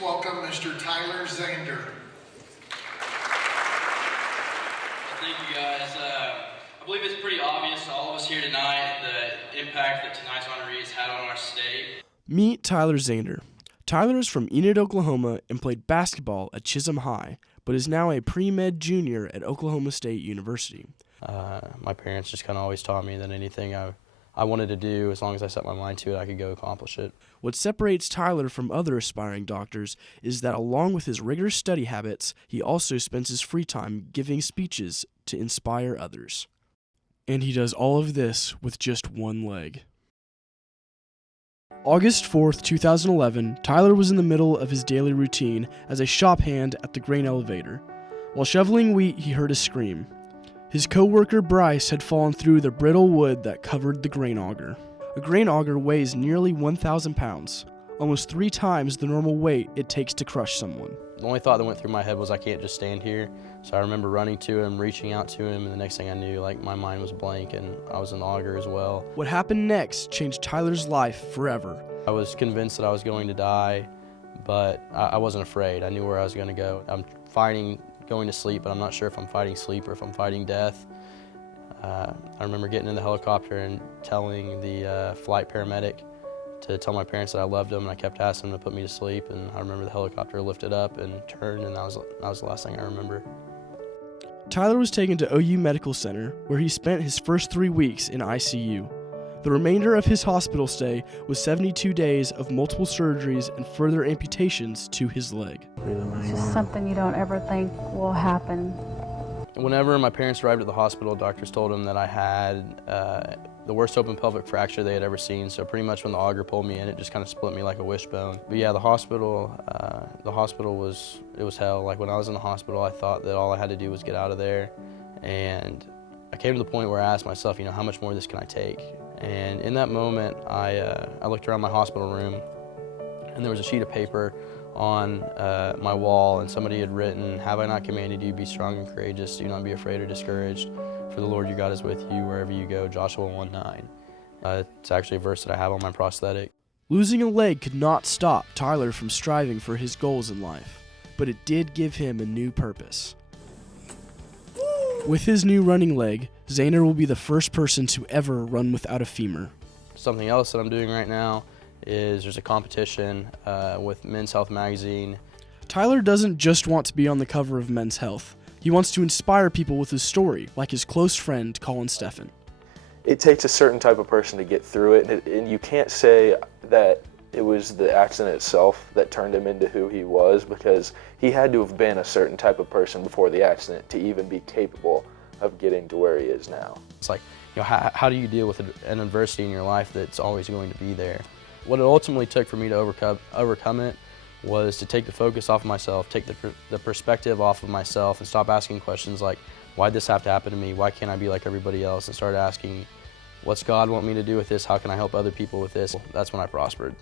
Please welcome Mr. Tyler Zander. Thank you, guys. I believe it's pretty obvious to all of us here tonight the impact that tonight's honoree has had on our state. Meet Tyler Zander. Tyler is from Enid, Oklahoma, and played basketball at Chisholm High, but is now a pre-med junior at Oklahoma State University. My parents just kind of always taught me that anything I wanted to do, as long as I set my mind to it, I could go accomplish it. What separates Tyler from other aspiring doctors is that along with his rigorous study habits, he also spends his free time giving speeches to inspire others. And he does all of this with just one leg. August 4th, 2011, Tyler was in the middle of his daily routine as a shop hand at the grain elevator. While shoveling wheat, he heard a scream. His co-worker Bryce had fallen through the brittle wood that covered the grain auger. A grain auger weighs nearly 1,000 pounds, almost 3 times the normal weight it takes to crush someone. The only thought that went through my head was I can't just stand here. So I remember running to him, reaching out to him, and the next thing I knew, my mind was blank and I was in the auger as well. What happened next changed Tyler's life forever. I was convinced that I was going to die, but I wasn't afraid. I knew where I was going to go. I'm fighting going to sleep, but I'm not sure if I'm fighting sleep or if I'm fighting death. I remember getting in the helicopter and telling the flight paramedic to tell my parents that I loved them, and I kept asking them to put me to sleep, and I remember the helicopter lifted up and turned, and that was the last thing I remember. Tyler was taken to OU Medical Center, where he spent his first 3 weeks in ICU. The remainder of his hospital stay was 72 days of multiple surgeries and further amputations to his leg. It's just something you don't ever think will happen. Whenever my parents arrived at the hospital, doctors told them that I had the worst open pelvic fracture they had ever seen. So pretty much when the auger pulled me in, it just kind of split me like a wishbone. But yeah, the hospital was hell. Like when I was in the hospital, I thought that all I had to do was get out of there. And I came to the point where I asked myself, how much more of this can I take? And in that moment, I looked around my hospital room, and there was a sheet of paper on my wall, and somebody had written, "Have I not commanded you, be strong and courageous, do not be afraid or discouraged, for the Lord your God is with you wherever you go," Joshua 1:9. It's actually a verse that I have on my prosthetic. Losing a leg could not stop Tyler from striving for his goals in life, but it did give him a new purpose. With his new running leg, Zander will be the first person to ever run without a femur. Something else that I'm doing right now is there's a competition with Men's Health magazine. Tyler doesn't just want to be on the cover of Men's Health. He wants to inspire people with his story, like his close friend, Colin Steffen. It takes a certain type of person to get through it, and you can't say that it was the accident itself that turned him into who he was, because he had to have been a certain type of person before the accident to even be capable of getting to where he is now. It's like, how do you deal with an adversity in your life that's always going to be there? What it ultimately took for me to overcome it was to take the focus off of myself, take the perspective off of myself, and stop asking questions like, why'd this have to happen to me? Why can't I be like everybody else? And start asking, what's God want me to do with this? How can I help other people with this? That's when I prospered.